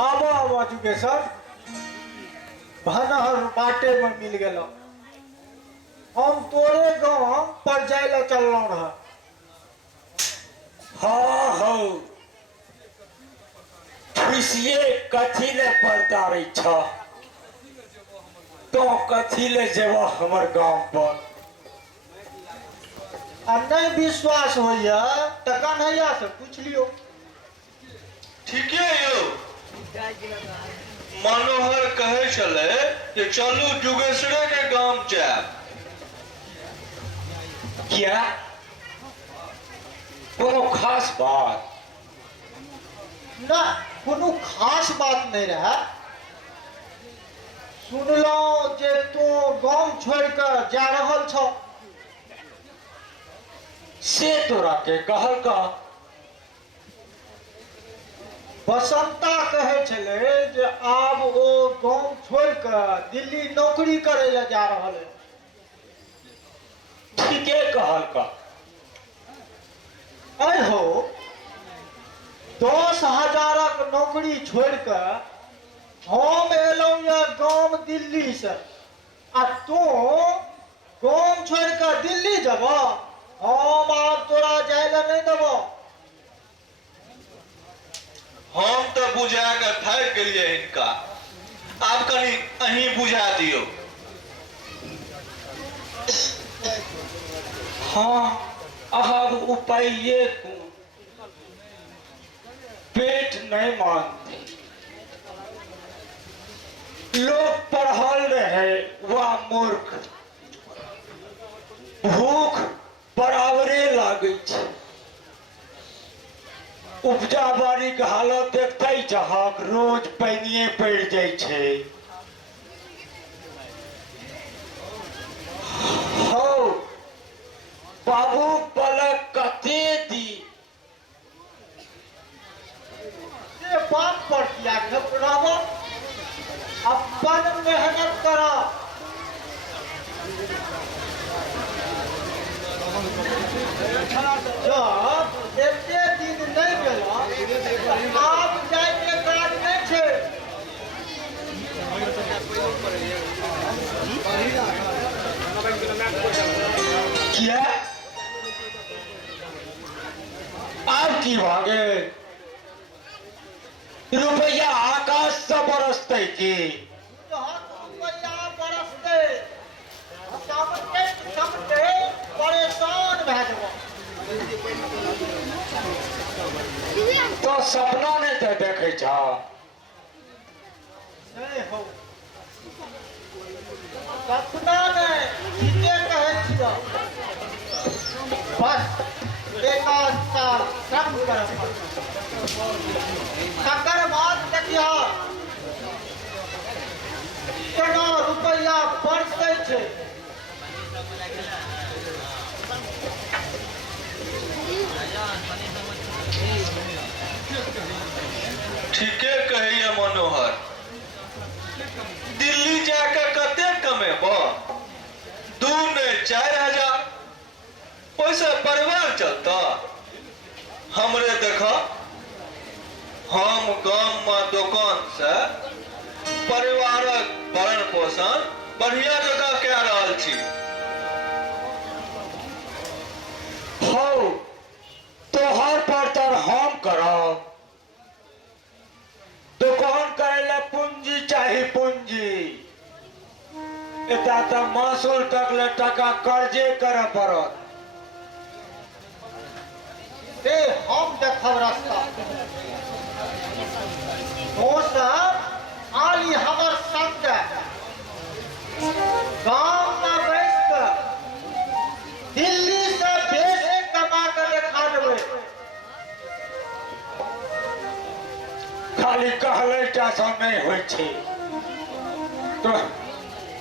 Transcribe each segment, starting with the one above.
आबो आबो जुगेश्वर भनहर बाटे में मिल गेलो। हम तोरे गांव पर जाए ला चलना रहा। हाँ हो खुशिये कथी ले परतारी छ तो कथी ले जेब हमर गांव पर। आ नहीं विश्वास होइया त कन्हैया से पूछ लियो। ठीके यौ मनोहर कहे छले जे चलू जुगेश्वरे के गांव जाब। क्या कोनो खास बात? ना कोनो खास बात नहीं रहा। सुनलो जे तू गांव छोड़ कर जा रहल छ। से तोरा के कहल का? बसंता कहे छले जे आब वो गांव छोड़ कर दिल्ली नौकरी करे ला जा रहल है। ठीके कहल का। ऐ हो 10,000 नौकरी छोड़ कर हम एलौं या गांव दिल्ली से आ तू गांव छोड़ कर दिल्ली जब हम आप तोरा जाए ला नहीं देबो। हम तो बुझा के थक गेलिए इनका, आब कनी अहीं बुझा दियो। हाँ अब उपाय ये पेट नहीं मानते। लोग पढ़ल रहे वह मूर्ख, भूख बराबरे लागे छे। उपजा बाड़ी के हालत देखते जहाक रोज पानिये पड़ जाए छे। हो बाबू पलक कते दी से बात पर किया घबरावो, अपन मेहनत करो। जब एते दिन नहीं गेलो आप जाए के काज नहीं छे। क्या अब की भागे रुपया आकाश से बरसते की। रुपया बरसते समझते समझते परेशान भए जेबो। तो सपना ने तो देखे छा। नहीं हो सपना नहीं ठीके कहे छियो। बस एक साल श्रम करब तकर बाद देखियो केना रुपया बरसै छै। ठीके कहिए मनोहर, दिल्ली जाके कते कमेबो? 2 नहीं 4,000 पैसा परिवार चलता। हमरे देखो हम गांव में दुकान से परिवारक भरण पोषण बढ़िया जगह कह रहल छी। हो तोहर पर तर हम करो। दुकान करे ला पूंजी चाहिए पूंजी। एता त महसूल तक ले टका कर्जे करे पड़त। से हम देखब रास्ता। तो सब आली हमर संग गांव में बैठ कर दिल्ली से बेसी कमा कर देखा देबै। खाली कहले टा से नहीं होय छे।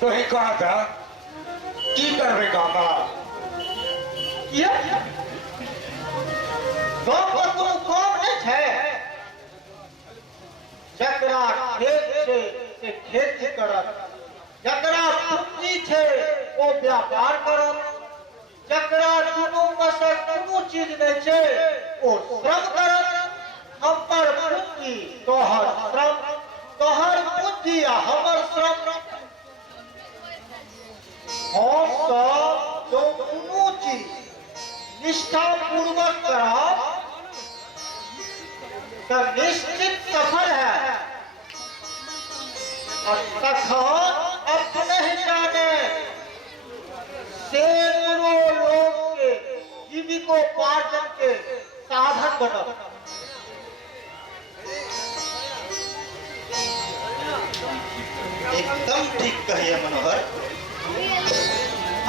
तो ही कहा था की करबे गामा? ये गांव में कोनो काम नहीं छै। जकरा खेत छै से खेती करत, जकरा पूंजी छै ओ व्यापार करत, जकरा दुनू में से कोनो चीज नहीं छै ओ श्रम करत। हम पर पूंजी तोहर श्रम हमर श्रम हम सब जो कोनो चीज निष्ठा पूर्वक करब तो निश्चित सफल है। और तखन अपने ही जाने सैकड़ों लोग के जीविकोपार्जन के साधन बनब। एकदम ठीक कहिए मनोहर।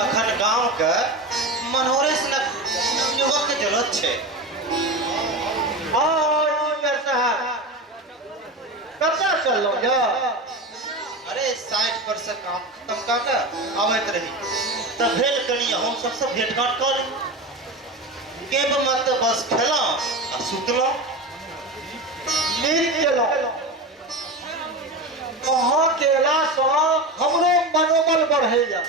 अखन गांव के मनोहरे सनक युवक के जरूरत छे। और इंजीनियर साहब कतऽ चललौ यऽ? अरे 60% काम खत्म कऽ के आबैत रही तऽ भेल कनी हम सबसे भेंट घाट कऽ ली। केब मत बस खेलौ आ सुतलौ। नीक केलौ। अहाँ केला सँ हमरो मनोबल बढ़ैया।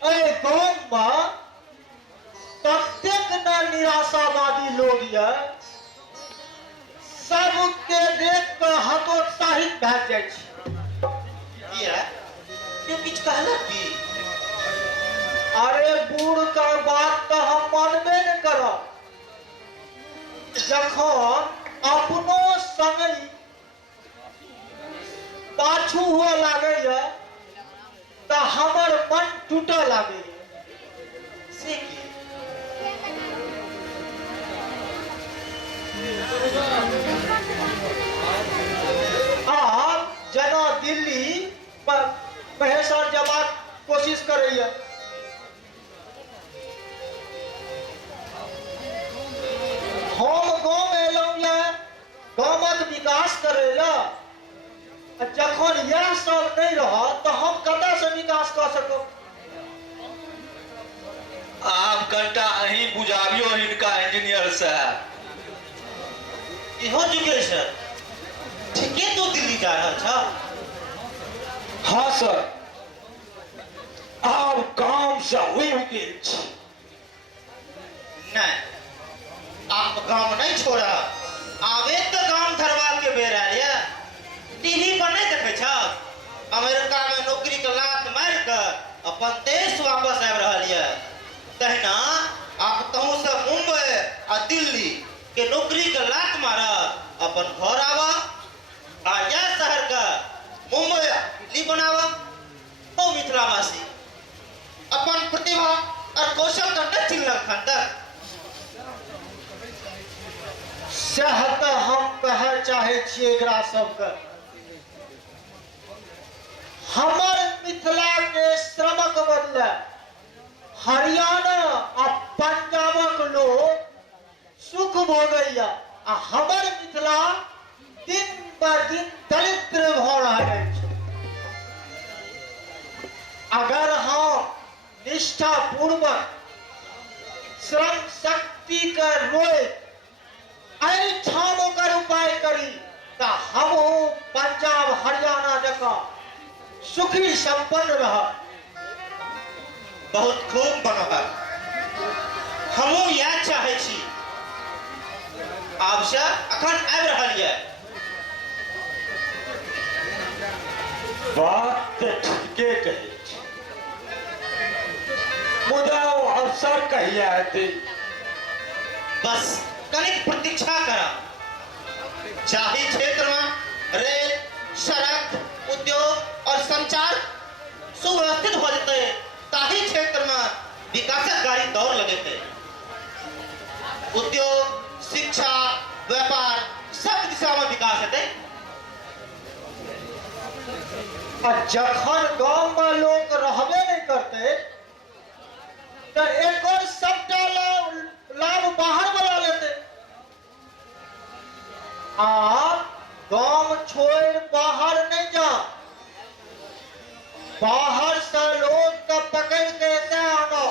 एहि गाँवमे ततेक न निराशावादी लोग यऽ, सबके देख कऽ हतोत्साहित भए जाइ छै। किया क्यों किछ कहलक की? अरे बूढ़ का बात तो हम मानबे न करब। जखन अपनो समय पाछू हुआ लागैया तो हमर मन टूटऽ लागैया। से की? आब जना दिल्ली पर महेश्वर जबाक कोशिश करैया। हम गाँव एलहुँ यऽ गामक विकास करै लए। जखन यह सब नहीं रहत तो हम कतऽ से विकास कऽ सकब? आब कनिटा अहीं बुझाबियो हिनका इंजीनियर साहब। इहो जुगे छै ठीके तो दिल्ली जा रहल छ। हाँ सर, आब काम से उबि गेल छी। नहीं, आप गांव नहीं छोड़ा। आबे तो गांव धरवा के बेर आयल ये। टीवी पर नहीं देखे छ अमेरिका में नौकरी के लात मार के अपन देश वापस आबि रहल ये। तहिना आप तहु से मुंबई आ दिल्ली के नौकरी के लात मारब अपन घर आवा आ या शहर का मुंबई दिल्ली बनावा। ओ मिथिलावासी अपन प्रतिभा और कौशल का न चिन्हलक खन तक। सएह तऽ हम कहऽ चाहै छियै एकरा सबके। हमर मिथिला के श्रमक बदले हरियाणा आ पंजाबक लोग सुख भोगैया आ हमर मिथिला दिन ब दिन दरिद्र भऽ रहल अछि। अगर हम निष्ठा पूर्वक श्रम शक्ति के रोय एहिठाम ओकर उपाय करी तऽ हमहूँ पंजाब हरियाणा जकाँ सुखी संपन्न रहब। बहुत खूब मनोहर, हमहूँ इएह चाहै छी। आब से अखन आबि रहल ये। बात तऽ ठीके कहै छी, मुदा ओ अवसर कहिया हेतै? बस कनिक प्रतीक्षा करब। जाहि क्षेत्र में रेल, सड़क, उद्योग और संचार सुव्यवस्थित हो जेतै ताहि क्षेत्र में विकासक गाड़ी दौड़ लगेतै। उद्योग, शिक्षा, व्यापार सब दिशा में विकास हेतै। आ जखन गाँव में लोग रहबे नहीं करते तो एकर सबटा लाभ बाहर वाला लेते। आप गांव छोड़ बाहर नहीं जा, बाहर से लोग के पकड़ के एतय आनो।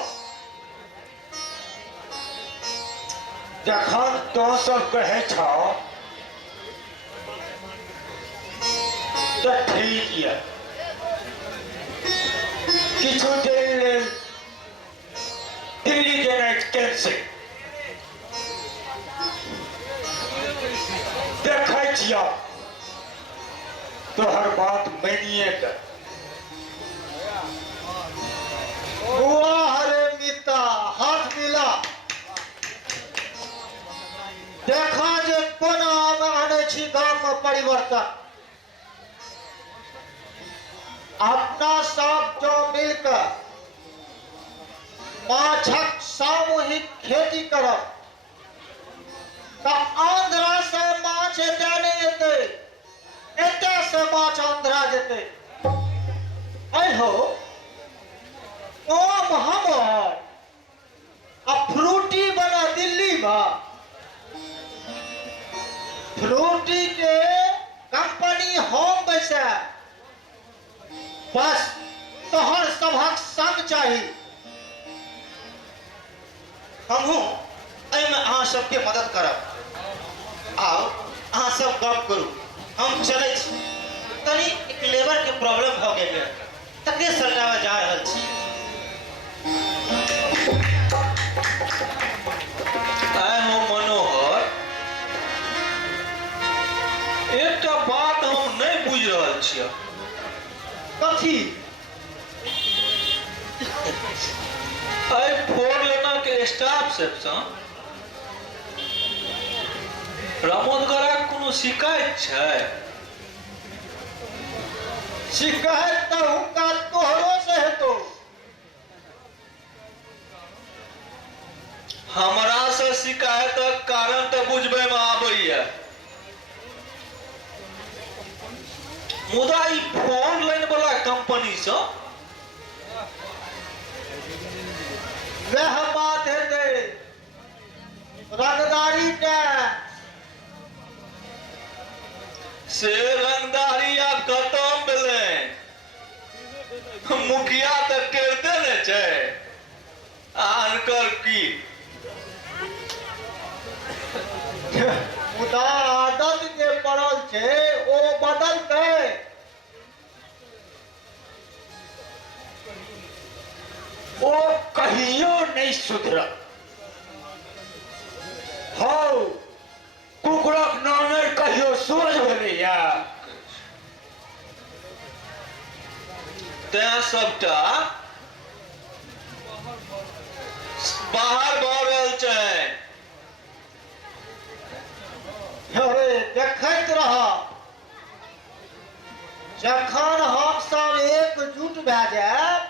जखन तो सब कहै छौ तऽ ठीक ये। किछु देर लेल दिल्ली जेनाइ कैंसिल। देखै छियै तोहर बात मानिए कर। बुआ हरे मिता हाथ मिला देखा जे कोना में आने छी गाम में परिवर्तन। अपना सब जो मिलकर माछक सामूहिक खेती करब तो आंध्रा से माछ एते नहीं एते, एते से माछ आंध्रा जेते। ऐ हो ओम हमर आ फ्रूटी बना दिल्ली में, फ्रूटी के कंपनी हम बैसे, बस तोहर सभक संग चाही। हमहूँ एहिमे अहाँ सबके मदद करब। आओ अहाँ सब गप करू, हम चलै छी। तनी एक लेबर के प्रॉब्लम भऽ गेल है, तकरे सलटावे जा रहल छी। आय हो मनोहर, एकटा बात हम नहीं बुझ रहल छियै। कथी? आय फोर लेना के स्टाफ सेक्शन प्रमोदगढ़क कोनो शिकायत छै? शिकायत तो हुनका तोहरो से हेतौ। हमरा से शिकायतक कारण तो बुझबे में आबैया, मुदा ई फोन लाइन वाला कंपनी से वह बात हेतै रंगदारी टैक्स। से रंगदारी आब खत्म भेलै, मुखिया तो करते ने छै, आनकर की मुदा आदत जे पड़ल छै ओ बदलतै। ओ कहियो नहीं सुधरल। हौ कुकुरक नामे कहियो सोझ भेलैया। तैं सबटा बाहर भऽ रहल छै। अरे देखैत रह, जखन हम सब एकजुट भए जायब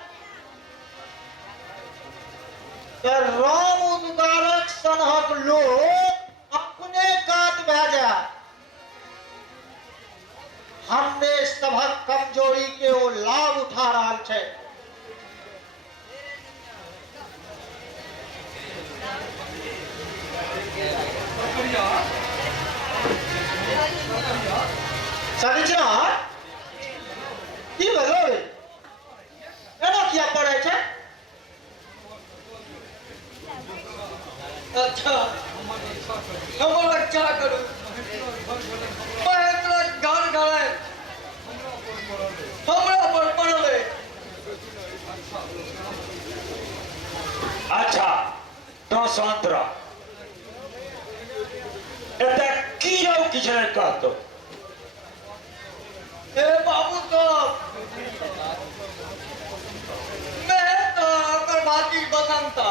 तो राम उद्गारक सनहक लोग अपने कात भए जायत। हमने सभक कमजोरी के ओ लाभ उठा रहल छै। सनिचरा की भेलो रे? एना किया पड़ै छै? अच्छा हमर रक्षा करू, मैं इतना घर गए हमरा पर पड़ले। अच्छा तो शांत रह। एते की यौ किछ नहीं कहतो। हे बाबू साहब, मैं तो अगर बाती बसंता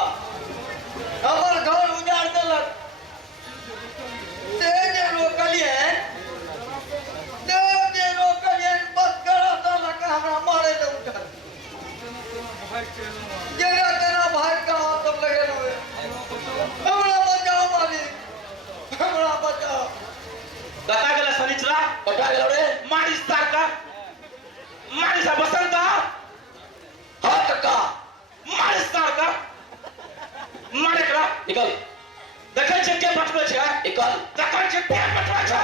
हमर घर उजाड़ देलक, जे रोकलिए बस करा देलक, हमरा मारे ले उठल। जेना तेना भाग का हाथ लगे हुए, हमरा बचाओ मालिक, हमरा बचाओ। कता गेला सनिचरा? बता गेलो रे, मारिस ताका, मारिस बसंता, हाँ कक्का मारिस ताका, मारे करा निकल, देखै छै के बटबै छै, निकल। देखै छै के बटबै छै।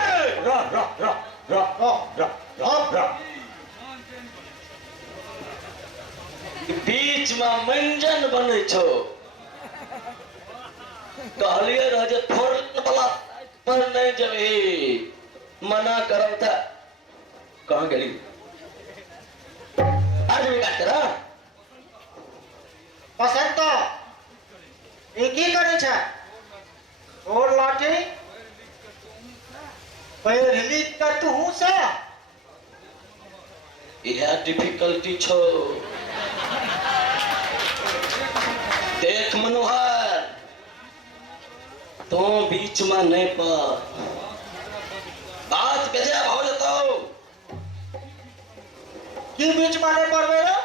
रह। बीच में मंजन बने छो, कहलिए रह जे फोरन वाला पर नहीं जबी, मना करम था। कहाँ गली? आज भी काट करा। बसंत ई की करे छै? और लाठी पहिरली त तू से यह डिफिकल्टी छो। देख मनोहर, तो बीच में नहीं पर बात बेजा हो जाता की बीच में नहीं पड़वे रे?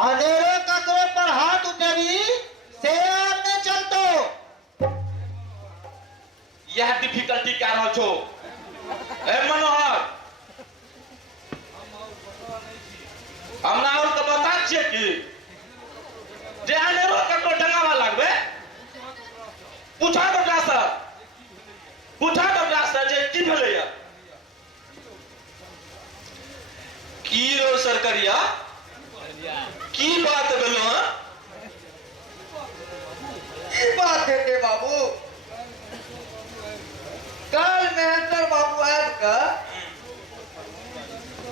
अंधेरे ककरे पर हाथ उठेगी से नहीं चलतो। यह डिफिकल्टी क्या रहो छो? ए मनोहर, हमरा और तो बता छिए कि जे अनेरो ककरो डंगावा लागबे पूछा डॉक्टर से जे की भेलैया। की रो सरकरिया की बात भेलो हां? की बात है के बाबू? कल महेंद्र बाबू आब का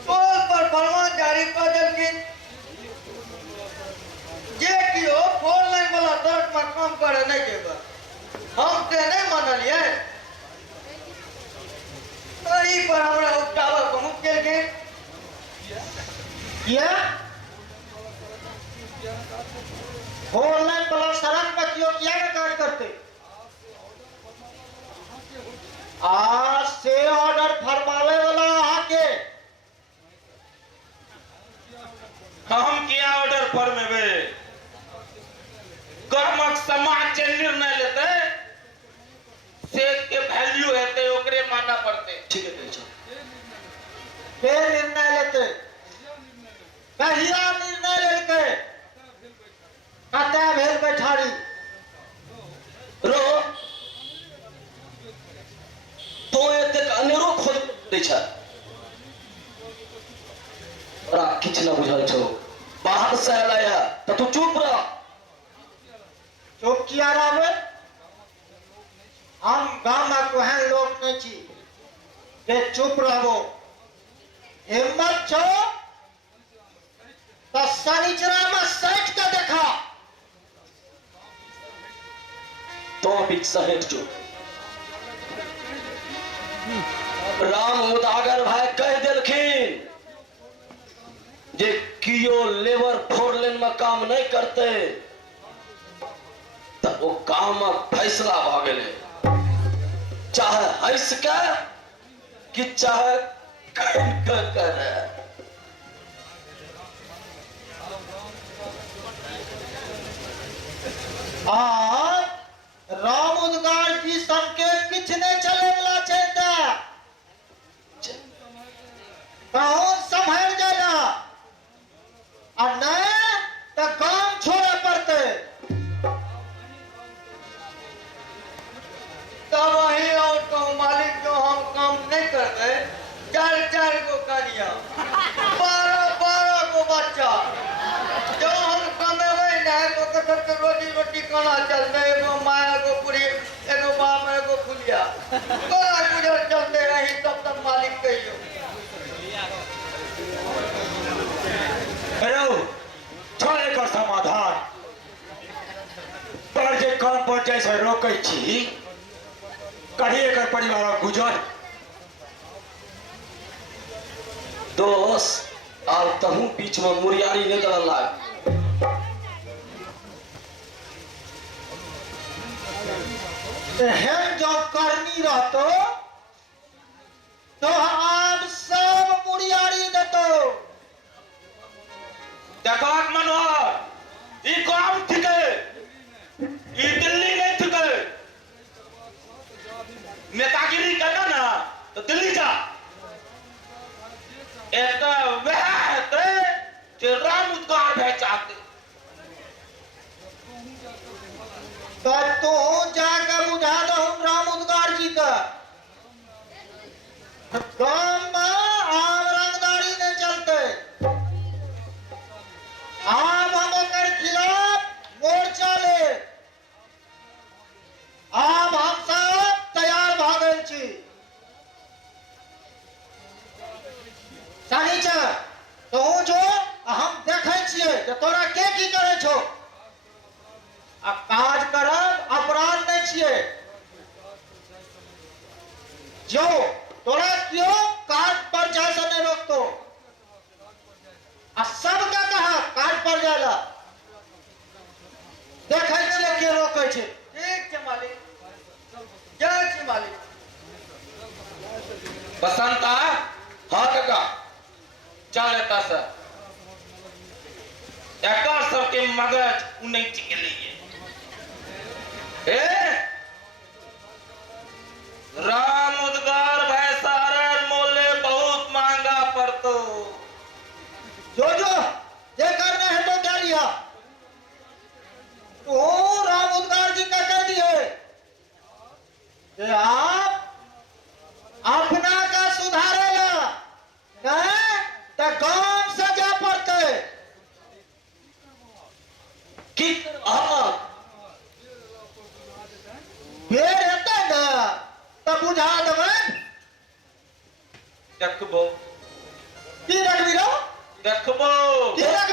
पोल पर फरमान जारी कर देलखिन जे कियो फोन लाइन वाला दर्द में काम करे नहीं देबे। हम ते नहीं मानलिए, तरी पर हमरा उठावा को मुक्त केलखिन। ये फोन लाइन वाला सड़क पर क्यों किया ना कार्य करते? आज से ऑर्डर फरमावे वाला आके हम किया ऑर्डर फरमेबे कर्मक समाज जे निर्णय लेते से के वैल्यू हेते ओकरे मानना पड़ते। ठीक है चल। फिर निर्णय लेते कहिया निर्णय लेके कते भेल बैठारी रो तो एते अनेरो खोज दै छ ओरा किछ न बुझल छौ। बाहर से आया तो तू चुप रह। चुप किया रहबे? हम गाम को हैं लोग नहीं छी जे चुप रहबो। हिम्मत छो तो शनिचरा में सैठ के देखा। तो बीच सहेट जो राम मुदागर भाई कह देलखिन जे कियो लेबर फोर लेन में काम नहीं करते तो वो काम में फैसला भ गेले, चाहे हंस के कि चाहे काट के करे। आज राम उद्गार की संकेत किछ नहीं चले वाला चेता कौन संभल जाएगा और नहीं तो काम छोड़े पड़ते। तब वही और तो मालिक जो हम काम नहीं करते 4-4 को कनिया 12-12 को बच्चा जो हम कमेबै नहीं तो कथक रोजी रोटी खाना चलते। एगो माया को पूरी एगो बाप एगो फुलिया तोरा गुजर चलते रही तब तक मालिक कहियो। रहो छोड़े का समाधान पर जे काम पर जैसे रोकै छी कहीं एकर परिवार गुजर। दोस्त और तहू बीच में मुरियारी नहीं कर लाग। हम जो करनी रहतो तो आप सब मुड़ियारी देतो। देखो मनोहर ई काम थिके ई दिल्ली नहीं थिके। नेतागिरी करना ना तो दिल्ली जा। एक वह हेते जे राम उद्गार भे चाहते तो तू जाकर बुझा दो राम उद्गार जी का गांव में आम रंगदारी नहीं चलते। आम हम एकर खिलाफ मोर्चा ले आम हम सब तैयार भ गेल छी। शनिचर तू जो हम देखे छियै जे तोरा के की करे छो। आ काज करब अपराध नहीं छियै। जो तोरा क्यों काज पर जा से नहीं रोकतो बसंता, हाँ काका। चल एता से एकर सबके मगज उन्नति के लिए ए राम उद्गार भाई सारे मोले बहुत महंगा पड़तो। जो ये करना है तो क्या लिया? तो राम उद्गार जी का कर दिए कि आप अपना का सुधारेला नहीं तो गांव सजा पड़ते कि हाँ बेर हेतै ना तो बुझा देबै। देखबो की देखबी रो? देखबो की देखबी?